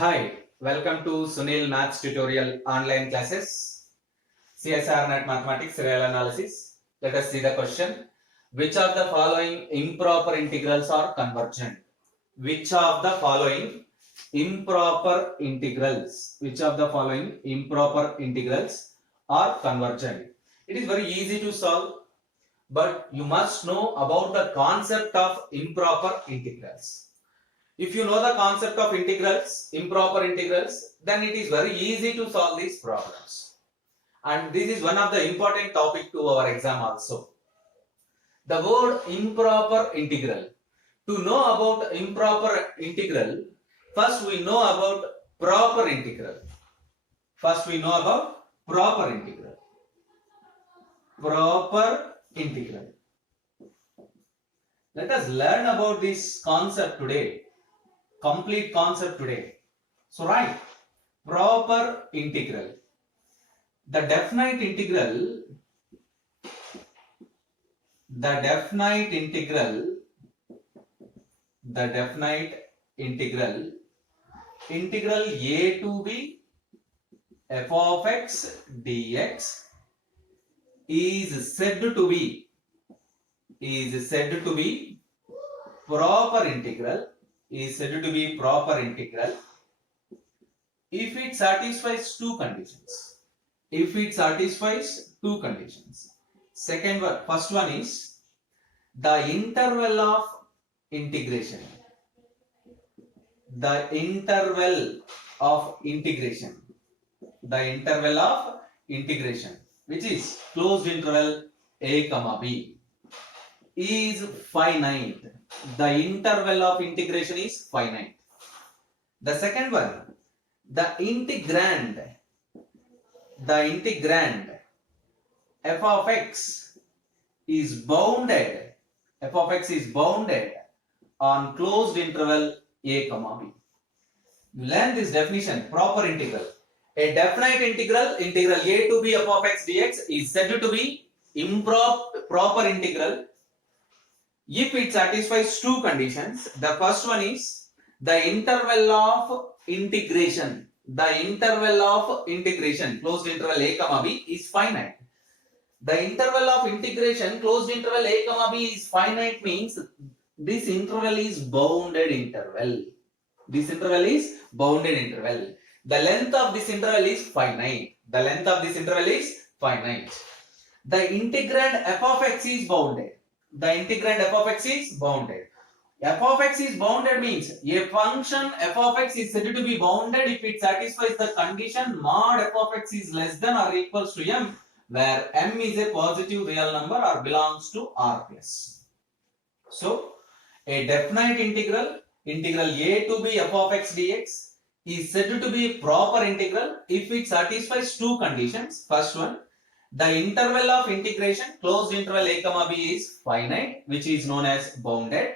Hi, welcome to Sunil Maths Tutorial online classes. CSR Net Mathematics Real Analysis. Let us see the question. Which of the following improper integrals are convergent? Which of the following improper integrals? Which of the following improper integrals are convergent? It is very easy to solve, but you must know about the concept of improper integrals. If you know the concept of integrals, improper integrals, then it is very easy to solve these problems. And this is one of the important topic to our exam also. The word improper integral. To know about improper integral, first we know about proper integral. First we know about proper integral. Proper integral. Let us learn about this concept today. Complete concept today. So write proper integral. The definite integral, integral a to b f of x dx is said to be proper integral. Is said to be proper integral if it satisfies two conditions. Second one, first one is the interval of integration. Which is closed interval a comma b is finite. The interval of integration is finite. The second one, the integrand f of x is bounded on closed interval a comma b. You learn this definition, proper integral. A definite integral a to b f of x dx is said to be proper integral if it satisfies two conditions. The first one is the interval of integration. Closed interval a comma b is finite. The interval of integration closed interval a comma b is finite means this interval is bounded interval. The length of this interval is finite. The integrand f of x is bounded. F of x is bounded means a function f of x is said to be bounded if it satisfies the condition mod f of x is less than or equals to m, where m is a positive real number or belongs to R plus. So, a definite integral a to b f of x dx is said to be proper integral if it satisfies two conditions. First one, the interval of integration closed interval a comma b is finite, which is known as bounded.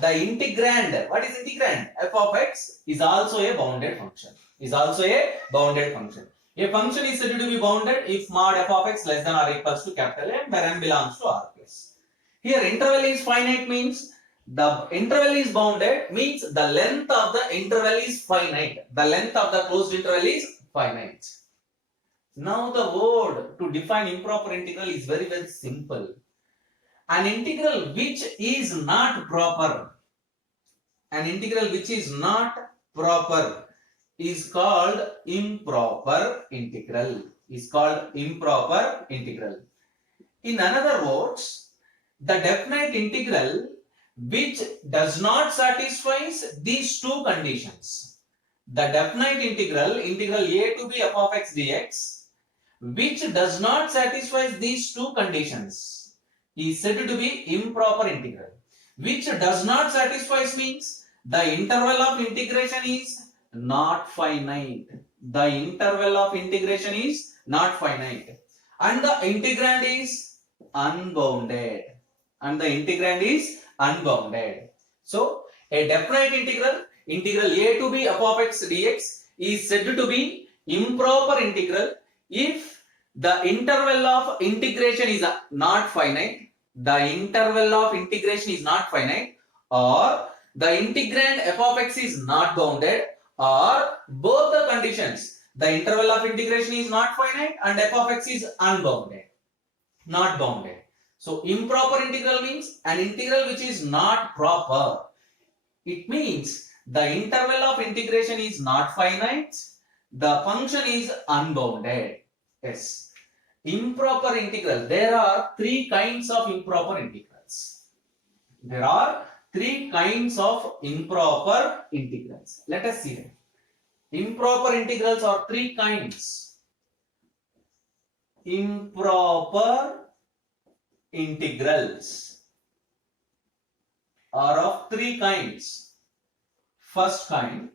The integrand, what is integrand? F of x is also a bounded function. A function is said to be bounded if mod f of x less than or equals to capital M, where M belongs to R plus. Here interval is finite means the interval is bounded means the length of the interval is finite. The length of the closed interval is finite. Now the word to define improper integral is very simple. An integral which is not proper is called improper integral. In other words, the definite integral which does not satisfy these two conditions. The definite integral a to b f of x dx which does not satisfy these two conditions is said to be improper integral. Which does not satisfy means the interval of integration is not finite. And the integrand is unbounded. So, a definite integral a to b f of x dx is said to be improper integral if the interval of integration is not finite, or the integrand f of x is not bounded, or both the conditions. The interval of integration is not finite and f of x is unbounded, not bounded. So improper integral means an integral which is not proper. It means the interval of integration is not finite, the function is unbounded. Yes. Improper integral. There are three kinds of improper integrals. There are three kinds of improper integrals. Let us see them. Improper integrals are three kinds. Improper integrals are of three kinds. First kind,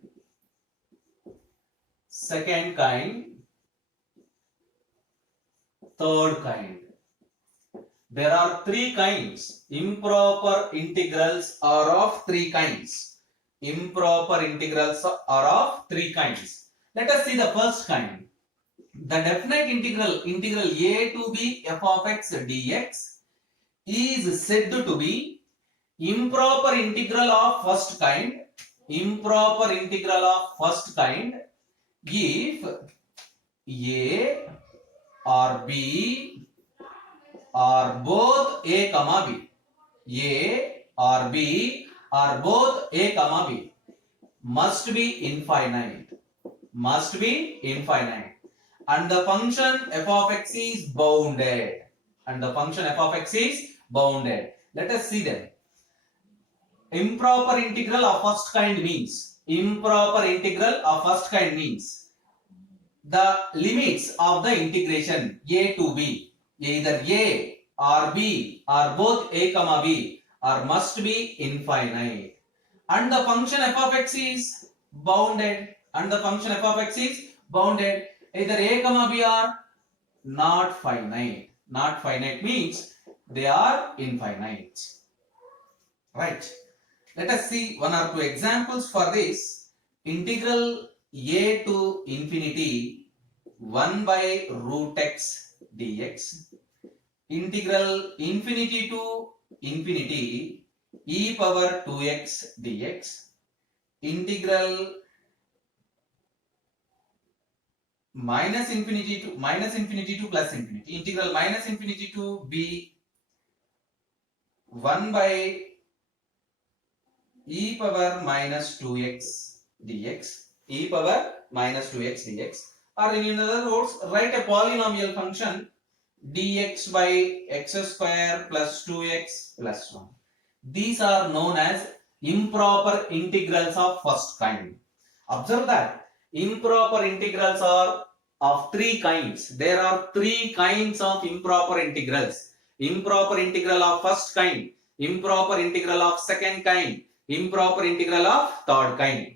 second kind, third kind. There are three kinds. Improper integrals are of three kinds. Improper integrals are of three kinds. Let us see the first kind. The definite integral, integral a to b f of x dx, is said to be improper integral of first kind. Improper integral of first kind if a or b or both a comma b. A or b or both a comma b must be infinite. Must be infinite. And the function f of x is bounded. And the function f of x is bounded. Let us see them. Improper integral of first kind means, improper integral of first kind means the limits of the integration a to b, either a or b or both a comma b or must be infinite, and the function f of x is bounded, and the function f of x is bounded, either a comma b are not finite. Not finite means they are infinite. Right. Let us see one or two examples for this. Integral a to infinity 1 by root x dx. Integral infinity to infinity e power 2x dx. Integral minus infinity to plus infinity. Integral minus infinity to b 1 by e power minus 2x dx. E power minus 2x dx. Or in other words, write a polynomial function dx by x square plus 2x plus 1. These are known as improper integrals of first kind. Observe that improper integrals are of three kinds. There are three kinds of improper integrals. Improper integral of first kind, improper integral of second kind, improper integral of third kind.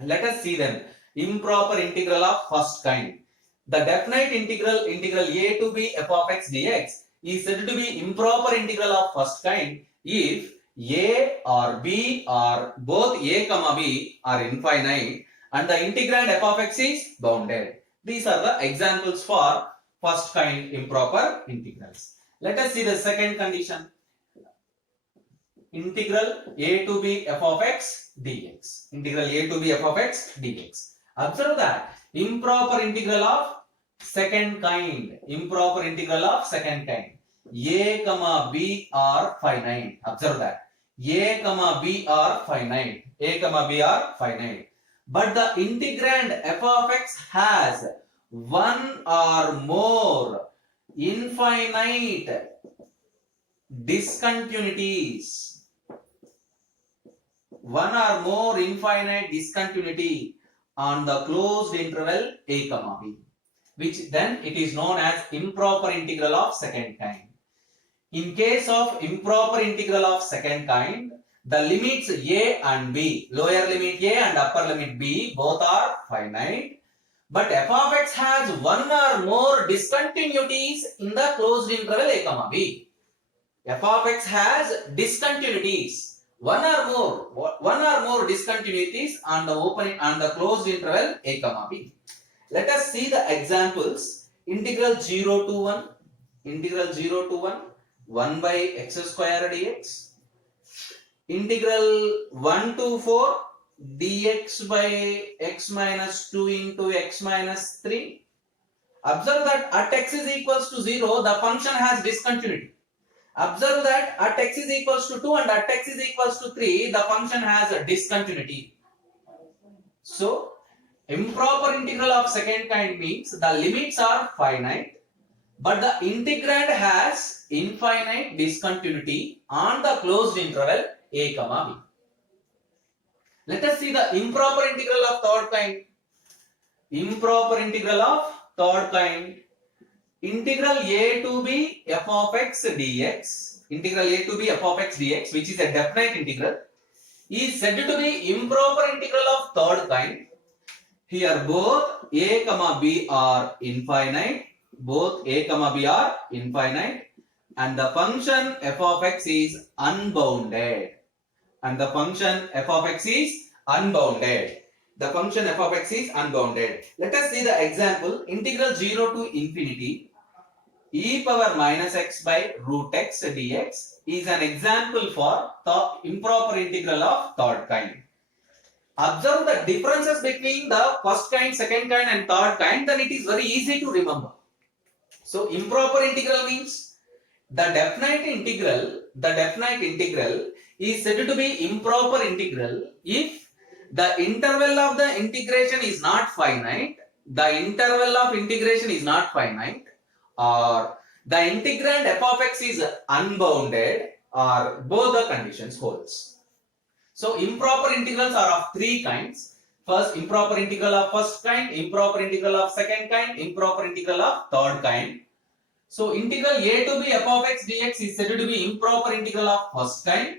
Let us see them. Improper integral of first kind. The definite integral, integral a to b f of x dx, is said to be improper integral of first kind if a or b or both a comma b are infinite and the integrand f of x is bounded. These are the examples for first kind improper integrals. Let us see the second condition. Integral a to b f of x dx. Integral a to b f of x dx. Observe that improper integral of second kind. Improper integral of second kind. A comma b are finite. Observe that. A comma b are finite. A comma b are finite. But the integrand f of x has one or more infinite discontinuities. One or more infinite discontinuity on the closed interval a comma b, which then it is known as improper integral of second kind. In case of improper integral of second kind, the limits a and b, lower limit a and upper limit b, both are finite, but f of x has one or more discontinuities in the closed interval a comma b. F of x has discontinuities, one or more discontinuities on the opening and the closed interval a comma b. Let us see the examples. Integral 0 to 1, integral 0 to 1, 1 by x square dx. Integral 1 to 4, dx by x minus 2 into x minus 3. Observe that at x is equals to 0, the function has discontinuity. Observe that at x is equals to 2 and at x is equals to 3, the function has a discontinuity. So, improper integral of second kind means the limits are finite, but the integrand has infinite discontinuity on the closed interval a comma b. Let us see the improper integral of third kind. Improper integral of third kind. Integral a to b f of x dx. Integral a to b f of x dx, which is a definite integral, is said to be improper integral of third kind. Here both a comma b are infinite. Both a comma b are infinite. And the function f of x is unbounded. And the function f of x is unbounded. The function f of x is unbounded. Let us see the example. Integral 0 to infinity e power minus x by root x dx is an example for the improper integral of third kind. Observe the differences between the first kind, second kind and third kind, then it is very easy to remember. So improper integral means the definite integral is said to be improper integral if the interval of the integration is not finite, or the integrand f of x is unbounded, or both the conditions holds. So improper integrals are of three kinds. First, improper integral of first kind, improper integral of second kind, improper integral of third kind. So integral a to b f of x dx is said to be improper integral of first kind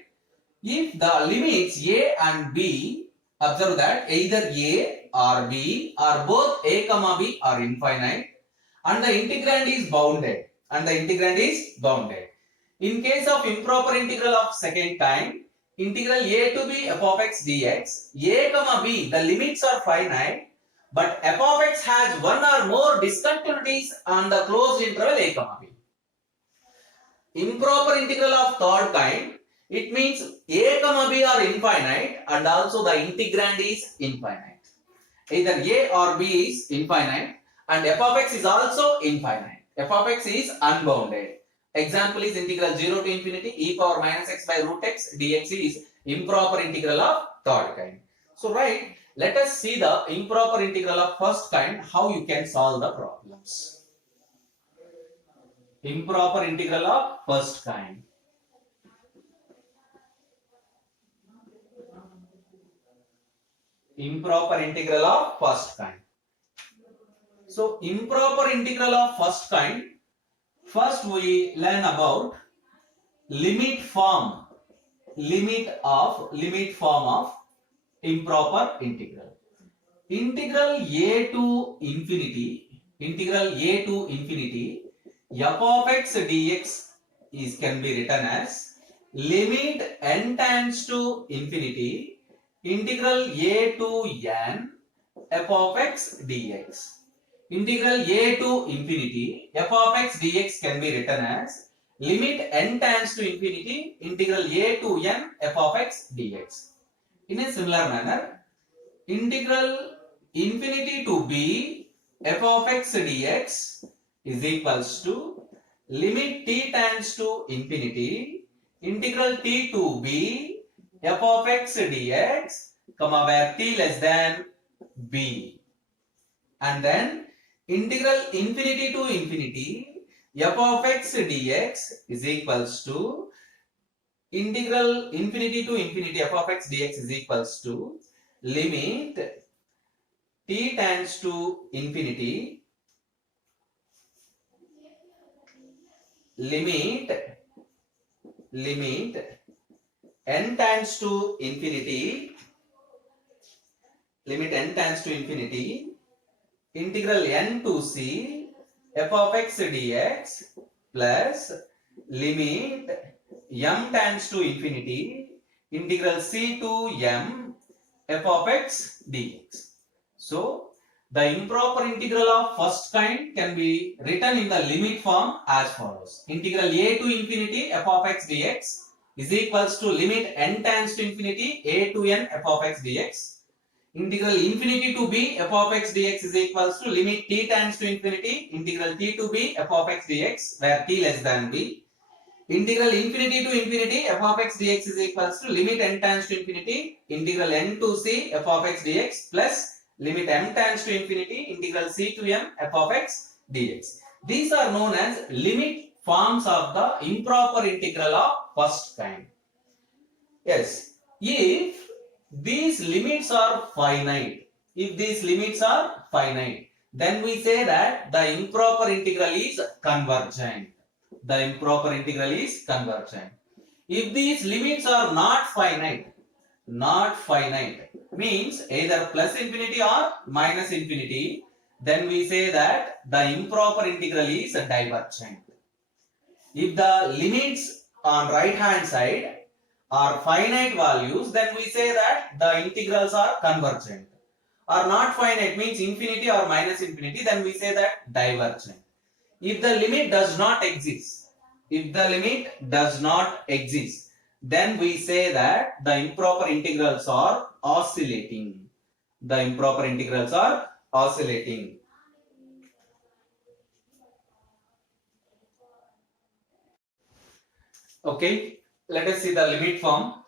if the limits a and b, observe that either a or b or both a comma b are infinite and the integrand is bounded. In case of improper integral of second kind, integral a to b f of x dx, a comma b, the limits are finite, but f of x has one or more discontinuities on the closed interval a comma b. Improper integral of third kind, it means a comma b are infinite and also the integrand is infinite. Either a or b is infinite and f of x is also infinite. F of x is unbounded. Example is integral 0 to infinity e power minus x by root x dx is improper integral of third kind. So right, let us see the improper integral of first kind, how you can solve the problems. Improper integral of first kind. Improper integral of first kind. So improper integral of first kind, first we learn about limit form of improper integral. Integral a to infinity f of x dx can be written as limit n tends to infinity integral a to n f of x dx. Integral a to infinity f of x dx can be written as limit n tends to infinity integral a to n f of x dx. In a similar manner, integral infinity to b f of x dx is equals to limit t tends to infinity integral t to b f of x dx, where t less than b. And then integral infinity to infinity f of x dx is equals to integral infinity to infinity f of x dx is equals to limit t tends to infinity limit n tends to infinity integral n to c f of x dx plus limit m tends to infinity integral c to m f of x dx. So the improper integral of first kind can be written in the limit form as follows. Integral a to infinity f of x dx is equals to limit n tends to infinity a to n f of x dx. Integral infinity to b f of x dx is equals to limit t tends to infinity integral t to b f of x dx where t less than b. Integral infinity to infinity f of x dx is equals to limit n tends to infinity integral n to c f of x dx plus limit m tends to infinity integral c to m f of x dx. These are known as limit forms of the improper integral of first kind. Yes, if these limits are finite, then we say that the improper integral is convergent. If these limits are not finite, means either plus infinity or minus infinity, then we say that the improper integral is divergent. If the limits on right hand side are finite values, then we say that the integrals are convergent. Or not finite means infinity or minus infinity, then we say that divergent. If the limit does not exist, then we say that the improper integrals are oscillating. Okay, let us see the limit form.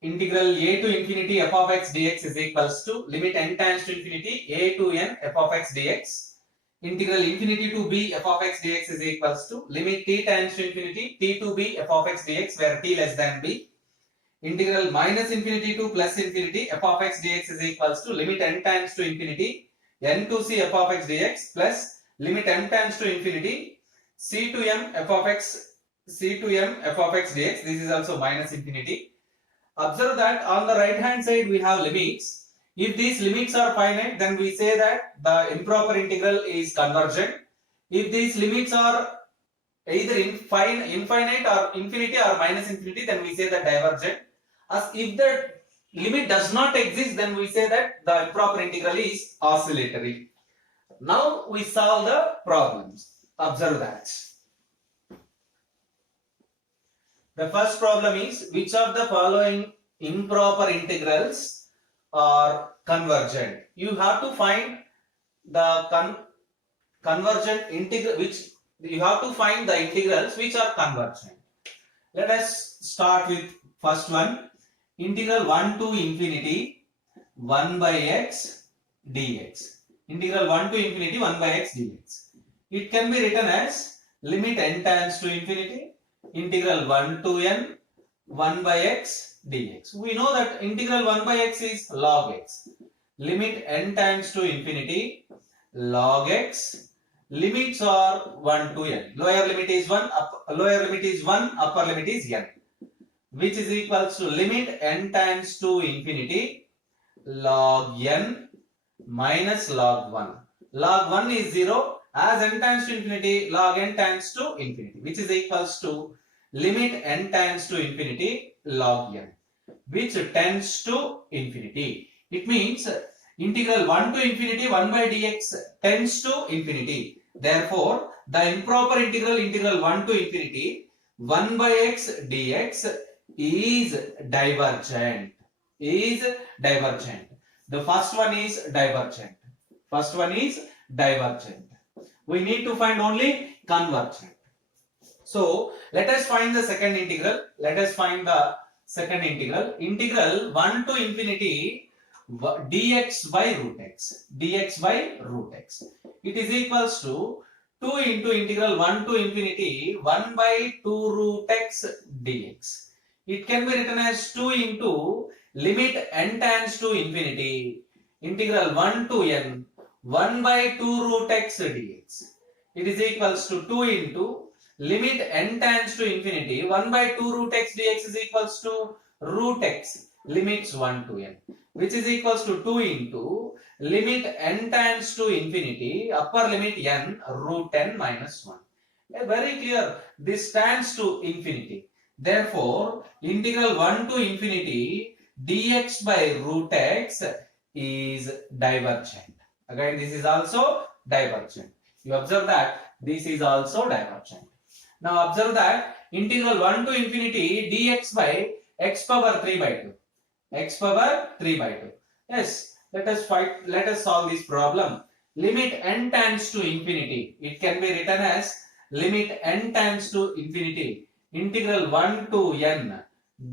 Integral a to infinity f of x dx is equals to limit n tends to infinity a to n f of x dx. Integral infinity to b f of x dx is equals to limit t tends to infinity t to b f of x dx where t less than b. Integral minus infinity to plus infinity f of x dx is equals to limit n tends to infinity n to c f of x dx plus limit m tends to infinity c to m f of x dx. This is also minus infinity. Observe that on the right hand side we have limits. If these limits are finite, then we say that the improper integral is convergent. If these limits are either infinite or infinity or minus infinity, then we say that divergent. As if the limit does not exist, then we say that the improper integral is oscillatory. Now we solve the problems. Observe that. The first problem is which of the following improper integrals are convergent. You have to find the convergent integral, which you have to find the integrals which are convergent. Let us start with first one. Integral 1 to infinity 1 by x dx. Integral 1 to infinity 1 by x dx. It can be written as limit n tends to infinity integral 1 to n 1 by x dx. We know that integral 1 by x is log x. Limit n tends to infinity log x. Limits are 1 to n. Lower limit is 1, upper limit is n, which is equals to limit n tends to infinity log n minus log 1. Log 1 is 0. As n tends to infinity, log n tends to infinity, which is equals to limit n tends to infinity log n, which tends to infinity. It means integral 1 to infinity 1 by dx tends to infinity. Therefore, the improper integral 1 to infinity 1 by x dx is divergent. The first one is divergent. We need to find only convergent. So let us find the second integral. Integral 1 to infinity dx by root x. It is equals to 2 into integral 1 to infinity 1 by 2 root x dx. It can be written as 2 into limit n tends to infinity integral 1 to n 1 by 2 root x dx. It is equals to 2 into limit n tends to infinity 1 by 2 root x dx is equals to root x limits 1 to n, which is equals to 2 into limit n tends to infinity upper limit n root n minus 1. Very clear, this tends to infinity. Therefore, integral 1 to infinity dx by root x is divergent. Again, this is also divergent. You observe that this is also divergent. Now observe that integral 1 to infinity dx by x power 3 by 2. X power 3 by 2. Yes, let us solve this problem. Limit n tends to infinity. It can be written as limit n tends to infinity. Integral 1 to n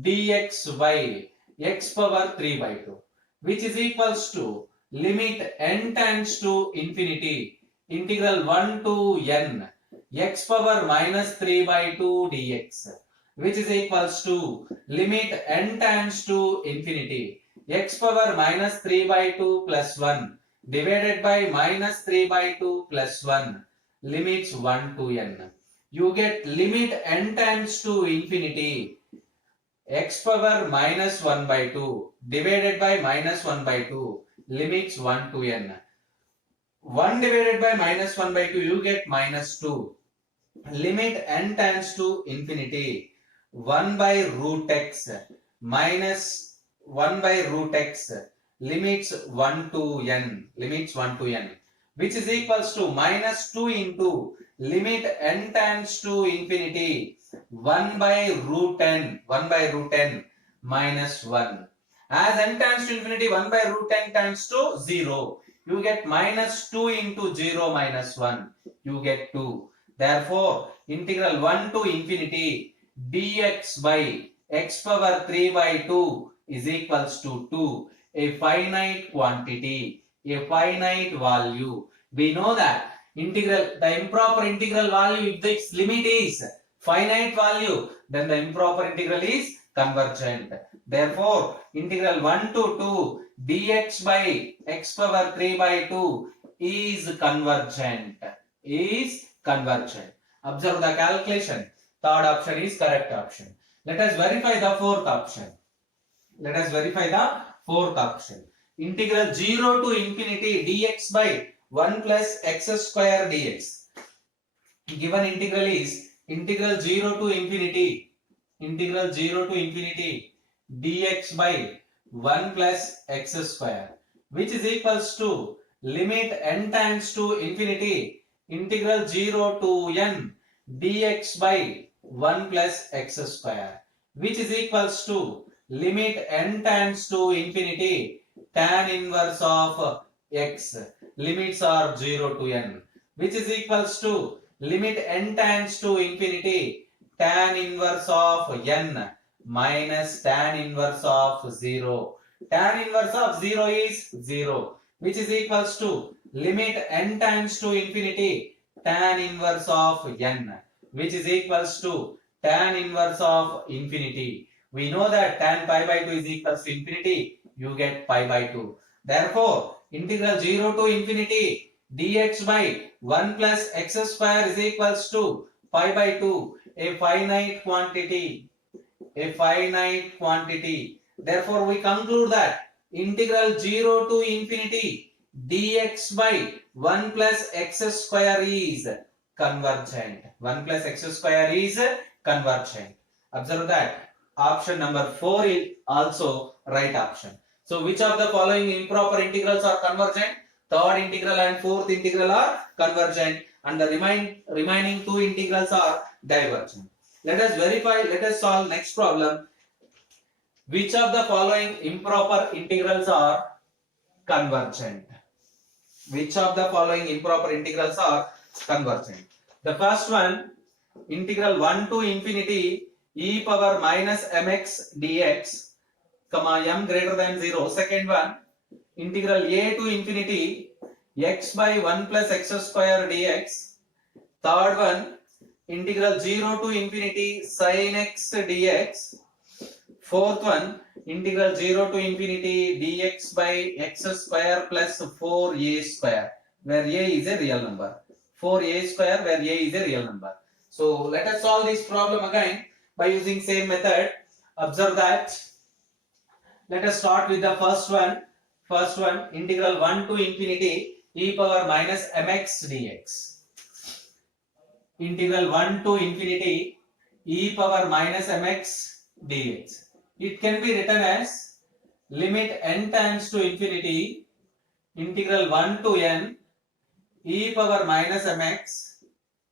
dx by x power 3 by 2, which is equals to limit n tends to infinity. Integral 1 to n x power minus 3 by 2 dx, which is equals to limit n tends to infinity x power minus 3 by 2 plus 1 divided by minus 3 by 2 plus 1 limits 1 to n. You get limit n tends to infinity x power minus 1 by 2 divided by minus 1 by 2 limits 1 to n. 1 divided by minus 1 by 2, you get minus 2. Limit n tends to infinity 1 by root x minus 1 by root x limits 1 to n, which is equals to minus 2 into limit n tends to infinity 1 by root n minus 1. As n tends to infinity, 1 by root n tends to 0. You get minus 2 into 0 minus 1. You get 2. Therefore, integral 1 to infinity dx by x power 3 by 2 is equals to 2. A finite quantity, a finite value. We know that the improper integral value, if this limit is finite value, then the improper integral is convergent. Therefore, integral 1 to 2 dx by x power 3 by 2 is convergent. Observe the calculation. Third option is correct option. Let us verify the fourth option. Integral 0 to infinity dx by 1 plus x square dx. Given integral is integral 0 to infinity dx by 1 plus x square, which is equals to limit n tends to infinity integral 0 to n dx by 1 plus x square, which is equals to limit n tends to infinity tan inverse of x. Limits are 0 to n, which is equals to limit n tends to infinity tan inverse of n minus tan inverse of 0. Tan inverse of 0 is 0, which is equals to limit n tends to infinity tan inverse of n, which is equals to tan inverse of infinity. We know that tan pi by 2 is equals to infinity. You get pi by 2. Therefore, integral 0 to infinity dx by 1 plus x square is equals to pi by 2, a finite quantity. Therefore, we conclude that integral 0 to infinity dx by 1 plus x square is convergent. 1 plus x square is convergent. Observe that option number 4 is also right option. So, which of the following improper integrals are convergent? Third integral and fourth integral are convergent, and the remaining two integrals are divergent. Let us solve next problem. Which of the following improper integrals are convergent? The first one, integral 1 to infinity e power minus mx dx, m greater than 0. Second one, integral a to infinity x by 1 plus x square dx. Third one, integral 0 to infinity sin x dx. Fourth one, integral 0 to infinity dx by x square plus 4a square, where a is a real number. 4a square, where a is a real number. So let us solve this problem again by using same method. Observe that. Let us start with the first one. Integral 1 to infinity e power minus mx dx. Integral 1 to infinity e power minus mx dx. It can be written as limit n tends to infinity integral 1 to n e power minus mx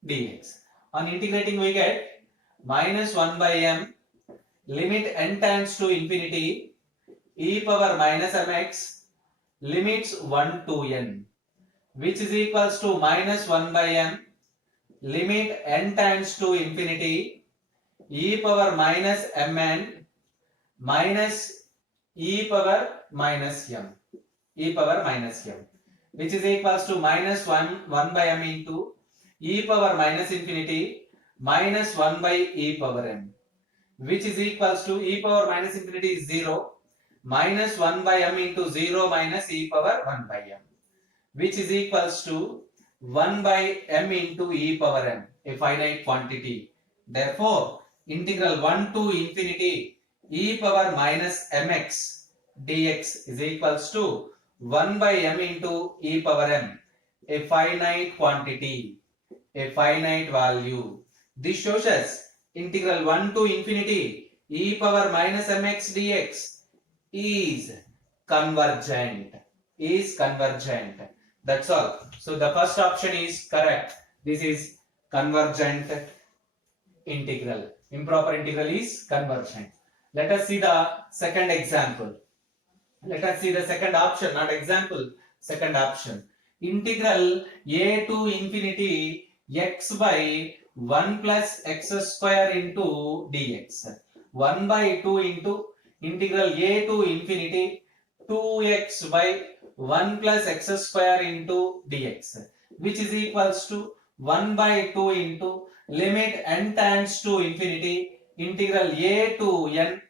dx. On integrating, we get minus 1 by m limit n tends to infinity e power minus mx limits 1 to n, which is equals to minus 1 by m limit n tends to infinity e power minus mn minus e power minus m, which is equals to minus 1 by m into e power minus infinity minus 1 by e power m, which is equals to e power minus infinity is 0 minus 1 by m into 0 minus e power 1 by m, which is equals to 1 by m into e power m, a finite quantity. Therefore, integral 1 to infinity e power minus mx dx is equals to 1 by m into e power m, a finite quantity, a finite value. This shows us integral 1 to infinity e power minus mx dx is convergent. That's all. So the first option is correct. This is convergent integral. Improper integral is convergent. Let us see the second example. Let us see the second option, not example, second option. Integral a to infinity x by 1 plus x square into dx. 1 by 2 into integral a to infinity 2x by 1 plus x square into dx, which is equals to 1 by 2 into limit n tends to infinity integral a to n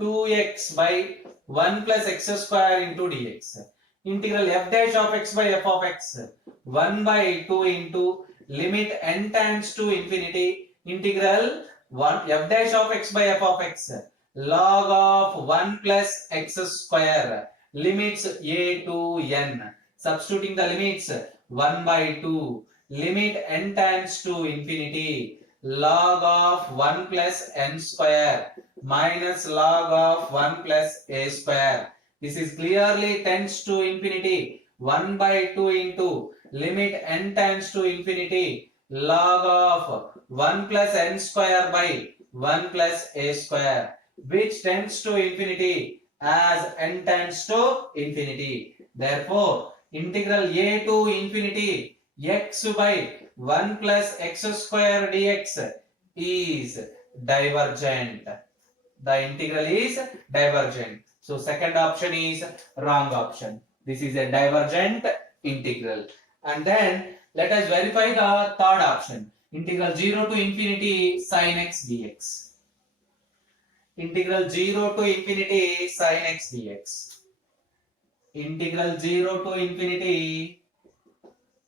2x by 1 plus x square into dx. Integral f dash of x by f of x 1 by 2 into limit n tends to infinity integral 1 f dash of x by f of x log of 1 plus x square limits a to n. Substituting the limits 1 by 2 limit n tends to infinity log of 1 plus n square minus log of 1 plus a square. This is clearly tends to infinity 1 by 2 into limit n tends to infinity log of 1 plus n square by 1 plus a square, which tends to infinity as n tends to infinity. Therefore, integral a to infinity x by 1 plus x square dx is divergent. The integral is divergent. So second option is wrong option. This is a divergent integral. And then let us verify the third option. Integral 0 to infinity sin x dx. Integral 0 to infinity sin x dx. Integral 0 to infinity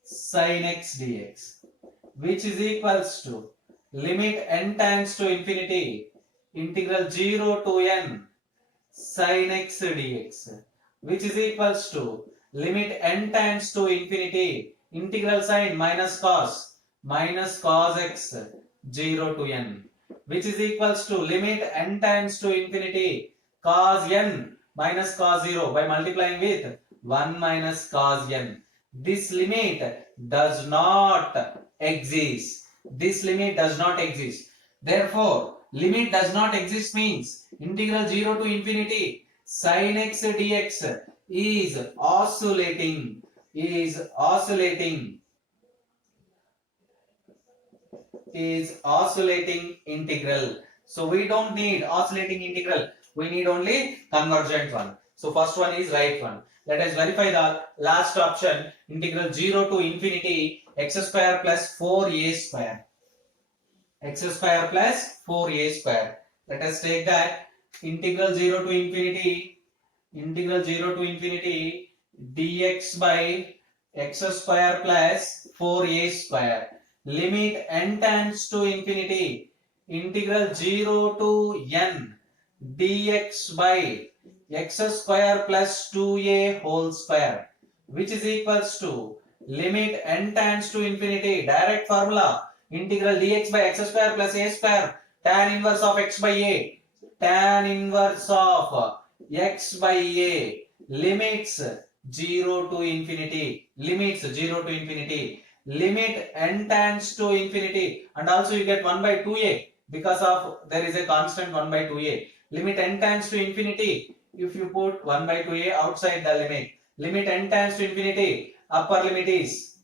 sin x dx, which is equals to limit n tends to infinity integral 0 to n sin x dx, which is equals to limit n tends to infinity integral sin minus cos x 0 to n, which is equals to limit n tends to infinity cos n minus cos 0 by multiplying with 1 minus cos n. This limit does not exist. This limit does not exist. Therefore, limit does not exist means integral 0 to infinity sin x dx is oscillating integral. So we don't need oscillating integral. We need only convergent one. So first one is right one. Let us verify the last option. Integral 0 to infinity x square plus 4a square. X square plus 4a square. Let us take that. Integral 0 to infinity dx by x square plus 4a square. Limit n tends to infinity integral 0 to n dx by x square plus 2a whole square, which is equals to limit n tends to infinity, direct formula, integral dx by x square plus a square tan inverse of x by a, tan inverse of x by a limits 0 to infinity, limit n tends to infinity, and also you get 1 by 2a, because of there is a constant 1 by 2a. Limit n times to infinity. If you put 1 by 2a outside the limit n times to infinity, upper limit is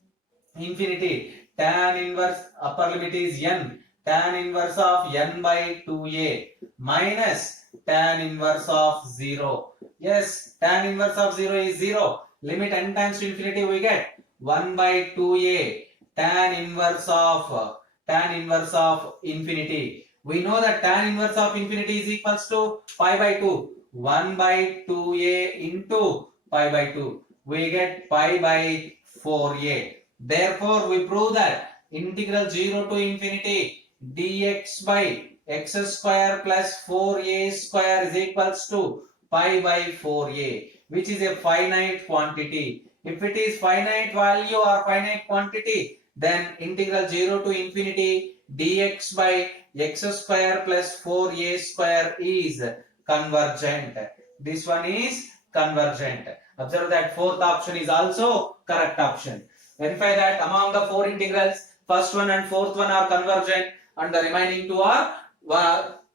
infinity. Tan inverse upper limit is n. Tan inverse of n by 2a minus tan inverse of 0. Yes, tan inverse of 0 is 0. Limit n times to infinity we get 1 by 2a tan inverse of infinity. We know that tan inverse of infinity is equals to pi by 2. 1 by 2a into pi by 2. We get pi by 4a. Therefore, we prove that integral 0 to infinity dx by x square plus 4a square is equals to pi by 4a, which is a finite quantity. If it is finite value or finite quantity, then integral 0 to infinity dx by x square plus 4a square is convergent. This one is convergent. Observe that fourth option is also correct option. Verify that among the four integrals, first one and fourth one are convergent and the remaining two are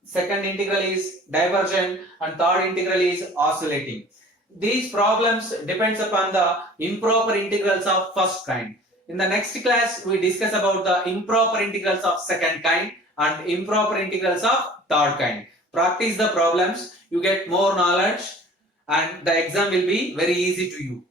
second integral is divergent and third integral is oscillating. These problems depends upon the improper integrals of first kind. In the next class, we discuss about the improper integrals of second kind and improper integrals of third kind. Practice the problems, you get more knowledge and the exam will be very easy to you.